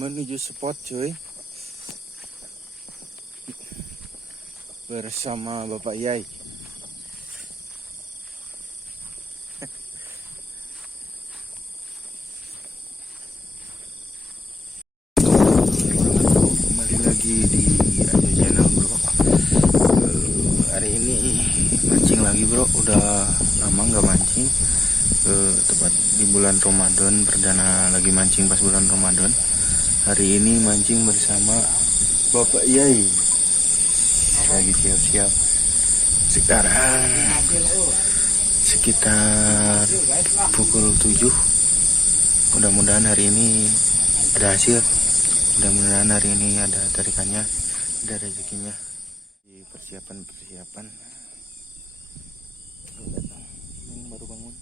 menuju spot cuy, bersama Bapak Yai. Kembali lagi di Ajo Channel bro. Hari ini mancing lagi bro, udah lama nggak mancing. Tepat di bulan Ramadan, perdana lagi mancing pas bulan Ramadan. Hari ini mancing bersama Bapak Yai. Lagi siap-siap. Sekarang sekitar pukul 7. Mudah-mudahan hari ini ada hasil. Mudah-mudahan hari ini ada tarikannya, ada rezekinya. Di persiapan ini baru bangun.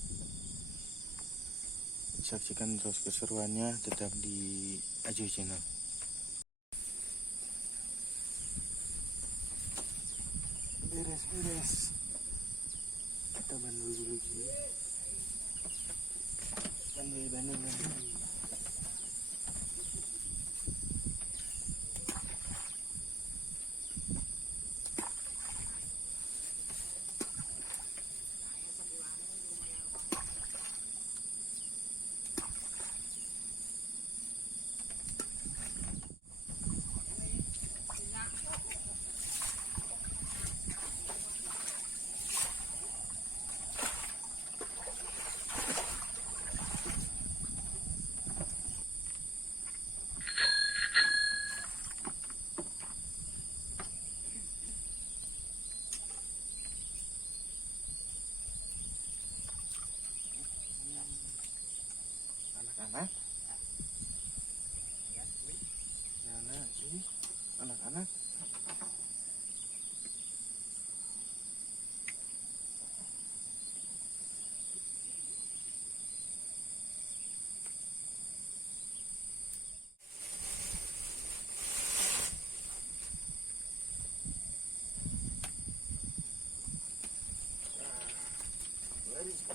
Saksikan terus keseruannya tetap di Ajo Channel. Beres. Kita bantu dulu sini. Bantu. Anak-anak, anak-anak.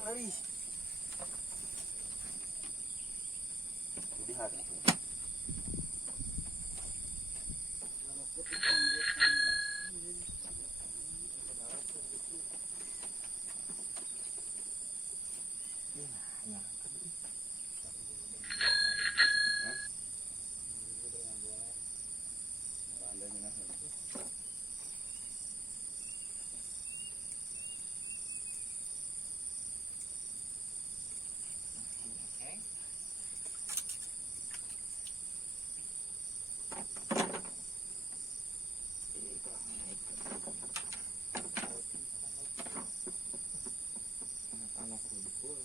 Lari. Jadi hari itu. Anak kumpul.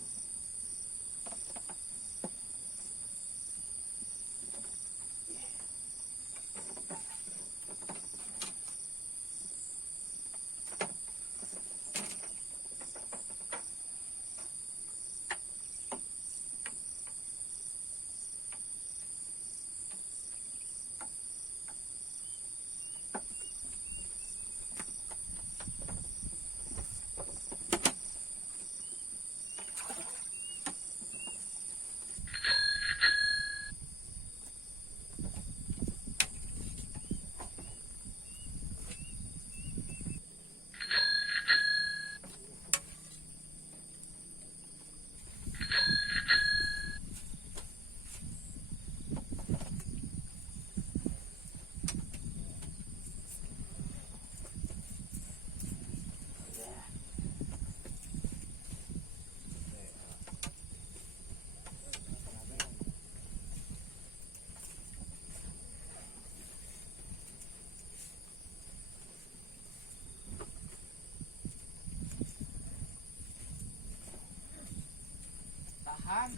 Tahan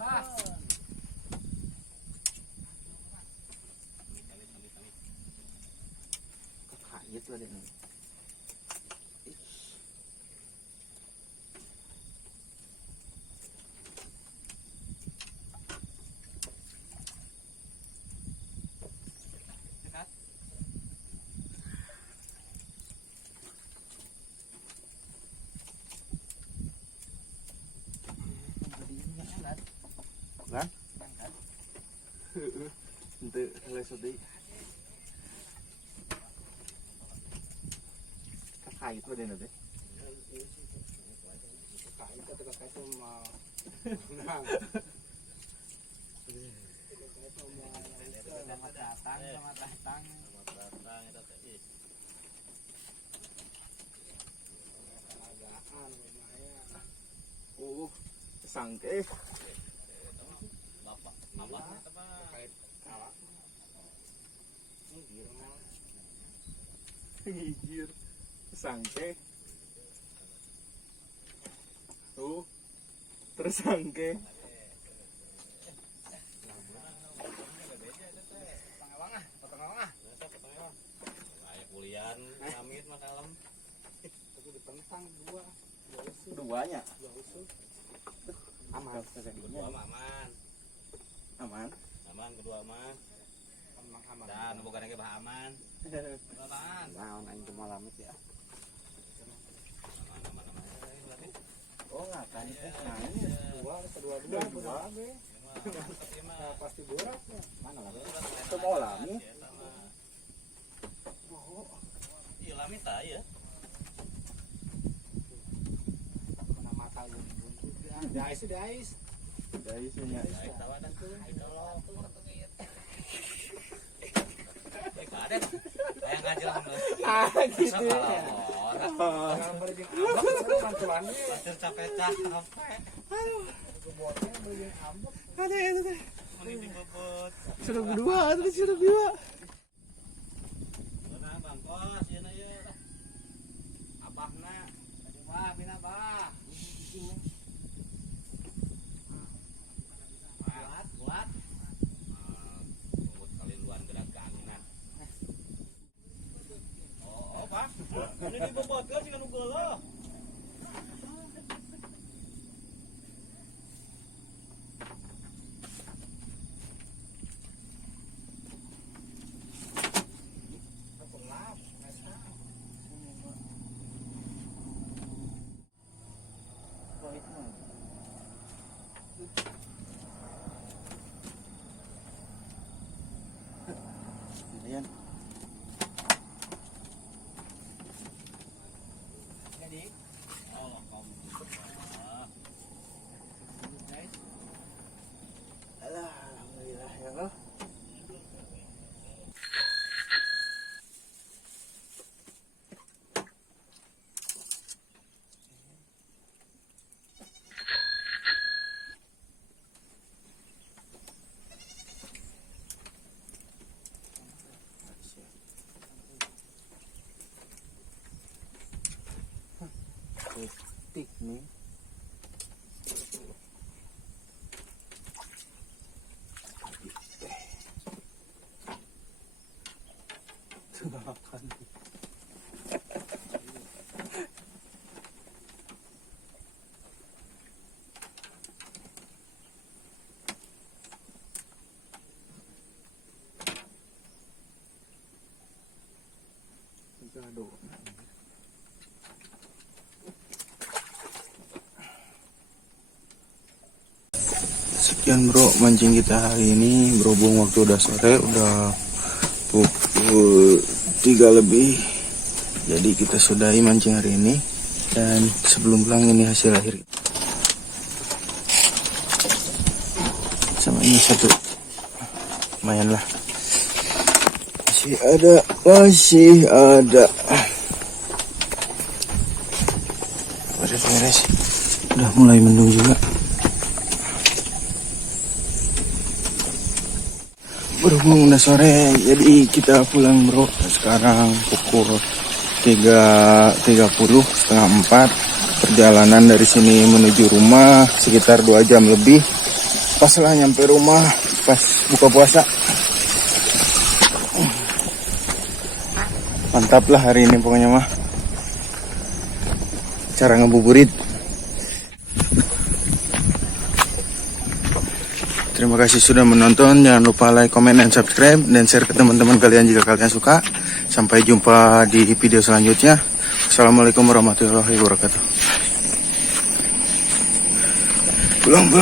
bos. Kakak tuh ada nih. Kan? Ente leso deui. Kakait we dena teh. Kakait itu mah. Nah. Selamat datang itu teh. Penghargaan lumayan. Sangke. Bapak, abah terkait awak. Hijir. Sangke. Tuh. Tersangke. Amit mah kalem. Tapi ditentang dua usul. Duanya. Dua usul. Aman. Kedua mah aman. Aman. Aman kedua aman. Aman. Dan bukan lagi bah aman. Aman. Nah, aing teh malam ya. Aman. Oh, ngakan teh. Nah, ini kedua. Nah, pasti berat ya. Mana lah? Itu mau alami. Iya lami tak ya. Kena mata yang buntut ya. Dais. Daisnya. Dais tawadan tuh. Ditolong tuh. Baik ada. Kayak ngajelang tuh. Gitu ya. Kalau berjing ambak mantuannya. Pasir capek. Aduh. Kebotnya berjing ambak. Ada itu teh. Mending dibebet. Sudah berdua. Bangkos ya na ya. Abahna. Tadi mah bina bah. Kuat. Buat kali luan gerak keanginan. Oh, Pak. Ini dibobotkeun sing anu geuleuh. Ayan. Jadi, Allah kamu. Alhamdulillah ya Allah. Tik nih. Makan. Aduh. Sekian bro mancing kita hari ini, berhubung waktu udah sore, udah pukul 3 lebih, jadi kita sudahi mancing hari ini. Dan sebelum pulang ini hasil akhir sama ini satu, lumayan lah, masih ada beres-beres, udah mulai mendung juga. Berhubung udah sore, jadi kita pulang bro. Sekarang pukul 3.30, setengah 4. Perjalanan dari sini menuju rumah sekitar 2 jam lebih. Pas lah nyampe rumah, pas buka puasa. Mantap lah hari ini pokoknya mah. Cara ngebuburit. Terima kasih sudah menonton. Jangan lupa like, comment, dan subscribe. Dan share ke teman-teman kalian jika kalian suka. Sampai jumpa di video selanjutnya. Assalamualaikum warahmatullahi wabarakatuh. Pulang.